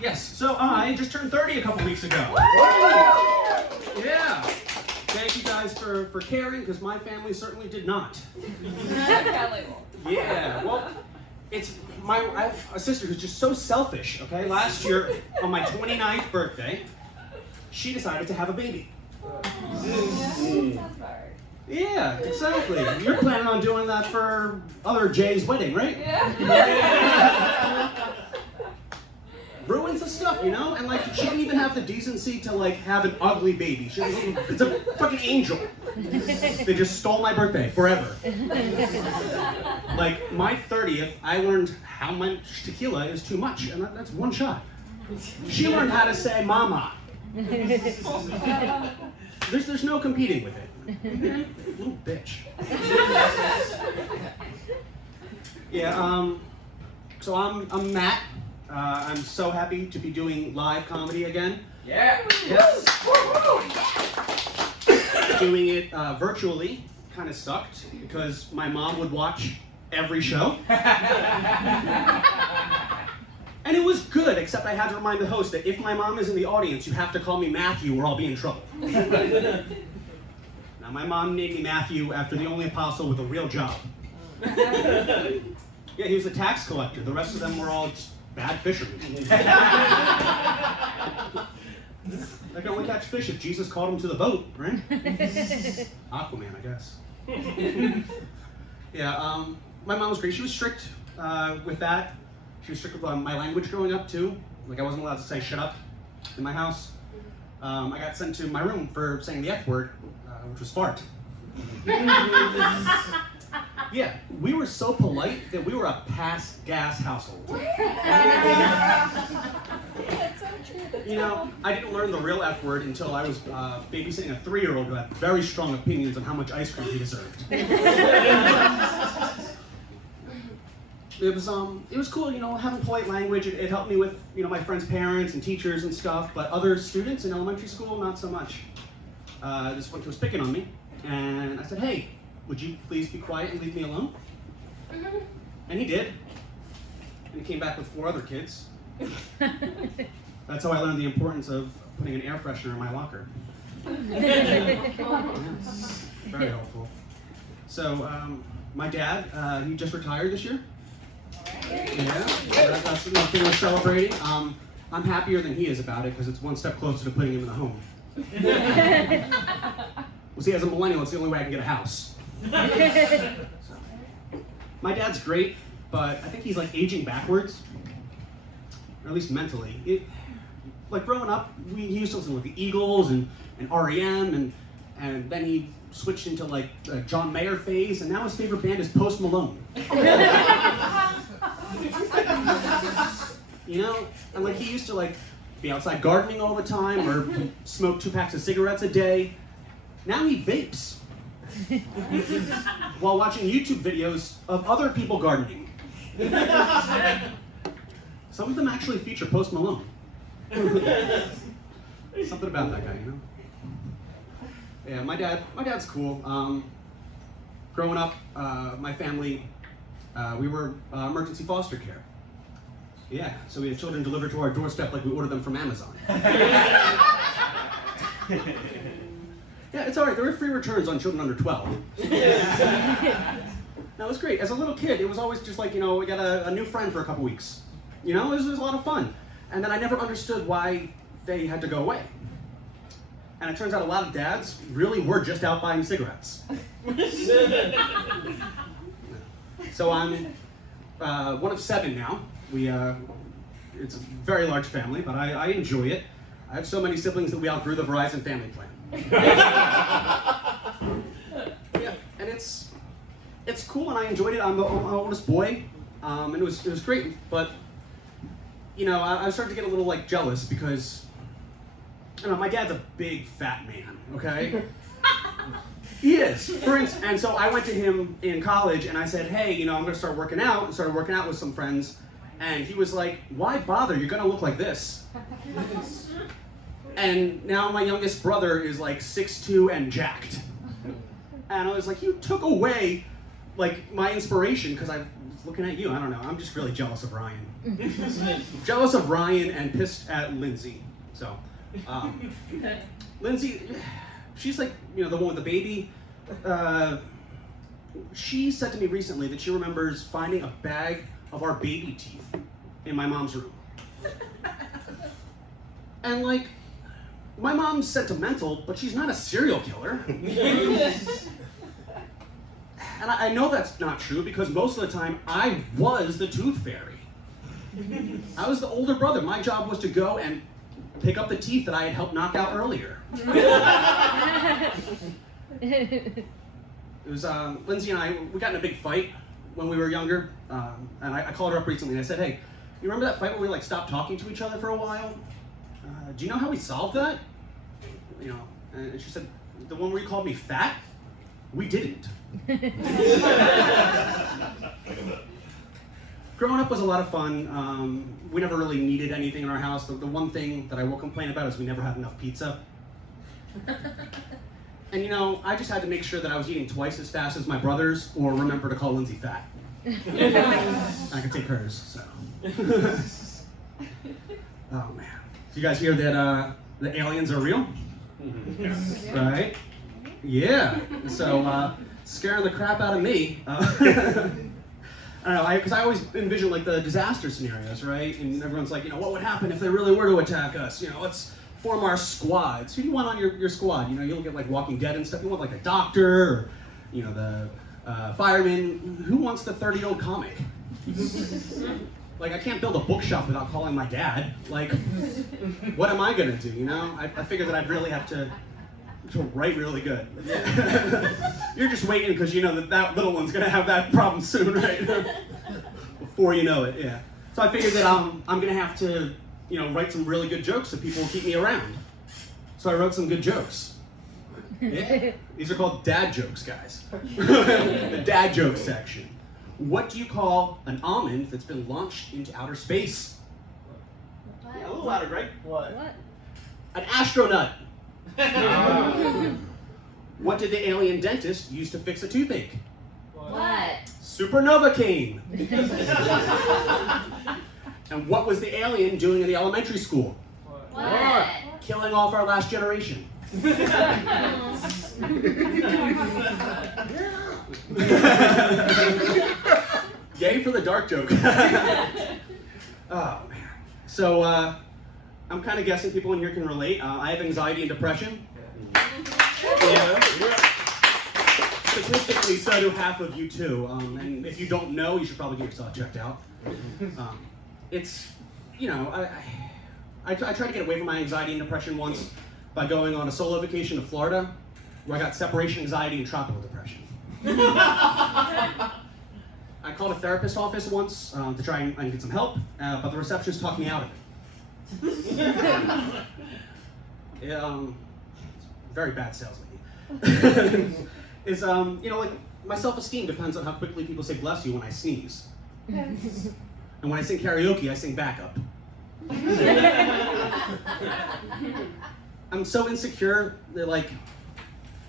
Yes. So I just turned 30 a couple weeks ago. Yeah. Thank you guys for caring, because my family certainly did not. Yeah. Well, I have a sister who's just so selfish. Okay. Last year on my 29th birthday, she decided to have a baby. Yeah, exactly. You're planning on doing that for other Jay's wedding, right? Yeah. Ruins the stuff, you know? And like, she didn't even have the decency to like have an ugly baby. It's a fucking angel. They just stole my birthday forever. Like, my 30th, I learned how much tequila is too much, and that's one shot. She learned how to say mama. There's no competing with it. Little bitch. Yeah, so I'm Matt. I'm so happy to be doing live comedy again. Yeah. Yes. Doing it virtually kind of sucked because my mom would watch every show. And it was good, except I had to remind the host that if my mom is in the audience, you have to call me Matthew or I'll be in trouble. Now, my mom named me Matthew after the only apostle with a real job. Yeah, he was a tax collector. The rest of them were all just bad fishermen. They can only catch fish if Jesus called them to the boat, right? Aquaman, I guess. Yeah, my mom was great. She was strict with that. She was strict with my language growing up, too. Like, I wasn't allowed to say shut up in my house. I got sent to my room for saying the F word, which was fart. Yeah, we were so polite that we were a pass-gas household. That's so true. You know, I didn't learn the real F word until I was babysitting a 3-year-old who had very strong opinions on how much ice cream he deserved. It was cool, you know, having polite language. It helped me with, you know, my friends' parents and teachers and stuff, but other students in elementary school, not so much. This one was picking on me, and I said, hey, would you please be quiet and leave me alone? And he did. And he came back with 4 other kids. That's how I learned the importance of putting an air freshener in my locker. Very helpful. So, my dad, he just retired this year. Yeah, that's nothing we're celebrating. I'm happier than he is about it because it's one step closer to putting him in the home. Well, see, as a millennial, it's the only way I can get a house. So, my dad's great, but I think he's like aging backwards, or at least mentally. Like growing up, he used to listen to the Eagles and REM, and then he switched into like a John Mayer phase, and now his favorite band is Post Malone. You know, and like he used to like be outside gardening all the time or smoke 2 packs of cigarettes a day. Now he vapes while watching YouTube videos of other people gardening. Some of them actually feature Post Malone. Something about that guy, you know? Yeah, my dad's cool. Growing up, my family, we were emergency foster care. Yeah, so we had children delivered to our doorstep like we ordered them from Amazon. Yeah, it's all right. There were free returns on children under 12. That was great. As a little kid, it was always just like, you know, we got a new friend for a couple weeks. You know, it was a lot of fun. And then I never understood why they had to go away. And it turns out a lot of dads really were just out buying cigarettes. So I'm one of 7 now. It's a very large family, but I enjoy it. I have so many siblings that we outgrew the Verizon family plan. Yeah, and it's cool, and I enjoyed it. I'm the oldest boy, and it was great. But you know, I started to get a little like jealous because you know my dad's a big fat man. Okay. He is, for instance, and so I went to him in college and I said, hey, you know, I'm gonna start working out, and started working out with some friends, and he was like, why bother? You're gonna look like this. And now my youngest brother is like 6'2" and jacked. And I was like, you took away like my inspiration, because I looking at you, I don't know. I'm just really jealous of Ryan. Jealous of Ryan and pissed at Lindsay. So, Lindsay, she's like, the one with the baby. She said to me recently that she remembers finding a bag of our baby teeth in my mom's room. And like, my mom's sentimental, but she's not a serial killer. And I know that's not true because most of the time I was the tooth fairy. I was the older brother. My job was to go and pick up the teeth that I had helped knock out earlier. It was Lindsay and I, we got in a big fight when we were younger. And I called her up recently and I said, hey, you remember that fight where we like stopped talking to each other for a while? Do you know how we solved that? And she said, the one where you called me fat? We didn't. Growing up was a lot of fun. We never really needed anything in our house. The one thing that I will complain about is we never had enough pizza. And I just had to make sure that I was eating twice as fast as my brothers or remember to call Lindsay fat. I could take hers, so. Oh man. So you guys hear that the aliens are real? Right? Yeah. So scaring the crap out of me. I don't know, because I always envision like the disaster scenarios, right? And everyone's like, what would happen if they really were to attack us? Let's form our squads. Who do you want on your squad? You look at like Walking Dead and stuff. You want like a doctor, or the fireman. Who wants the 30-year-old comic? Like, I can't build a bookshop without calling my dad. Like, what am I gonna do? I figured that I'd really have to write really good. You're just waiting because that little one's gonna have that problem soon, right? Before you know it, yeah. So I figured that I'm gonna have to, write some really good jokes so people will keep me around. So I wrote some good jokes. Yeah. These are called dad jokes, guys. The dad joke section. What do you call an almond that's been launched into outer space? What? Yeah, a little louder, Greg. What? An astronaut. What did the alien dentist use to fix a toothache? What? Supernova cane. And what was the alien doing in the elementary school? What? Killing off our last generation. Yay for the dark joke. Oh man. So I'm kind of guessing people in here can relate. I have anxiety and depression. Yeah. Statistically, so do half of you too. And if you don't know, you should probably get yourself checked out. It's, I tried to get away from my anxiety and depression once by going on a solo vacation to Florida, where I got separation anxiety and tropical depression. I called a therapist office once to try and get some help, but the receptionist talked me out of it. Very bad sales lady. Is like my self-esteem depends on how quickly people say bless you when I sneeze. And when I sing karaoke, I sing backup. I'm so insecure that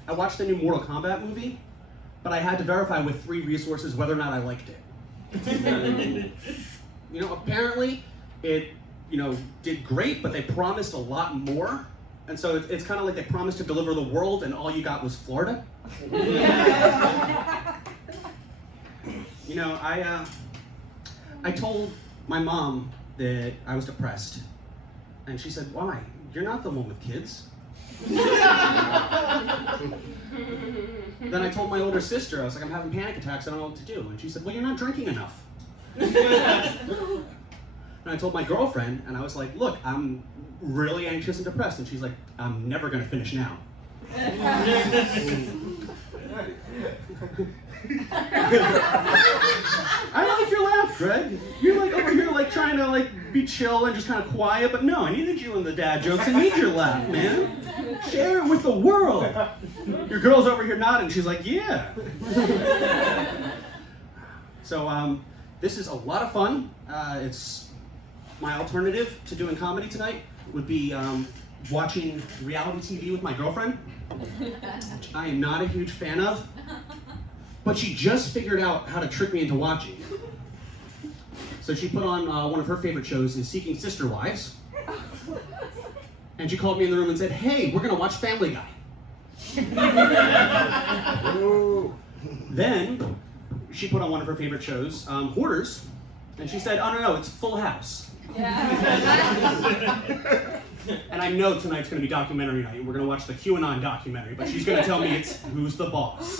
I watched the new Mortal Kombat movie, but I had to verify with 3 resources whether or not I liked it. Apparently it, did great, but they promised a lot more. And so it's kind of like they promised to deliver the world and all you got was Florida. I told my mom that I was depressed. And she said, why? You're not the one with kids. Then I told my older sister, I was like, I'm having panic attacks, I don't know what to do. And she said, well, you're not drinking enough. And I told my girlfriend, and I was like, look, I'm really anxious and depressed. And she's like, I'm never gonna finish now. I like your laugh, Greg. You're over here trying to be chill and just kind of quiet, but no, I needed you in the dad jokes. I need your laugh, man. Share it with the world. Your girl's over here nodding. She's like, yeah. So this is a lot of fun. It's my alternative to doing comedy tonight would be watching reality TV with my girlfriend, which I am not a huge fan of, but she just figured out how to trick me into watching. So she put on one of her favorite shows is Seeking Sister Wives. And she called me in the room and said, "Hey, we're gonna watch Family Guy." Then she put on one of her favorite shows, Hoarders, and she said, "Oh no, it's Full House." And I know tonight's gonna be documentary night, and we're gonna watch the QAnon documentary, but she's gonna tell me it's Who's the Boss.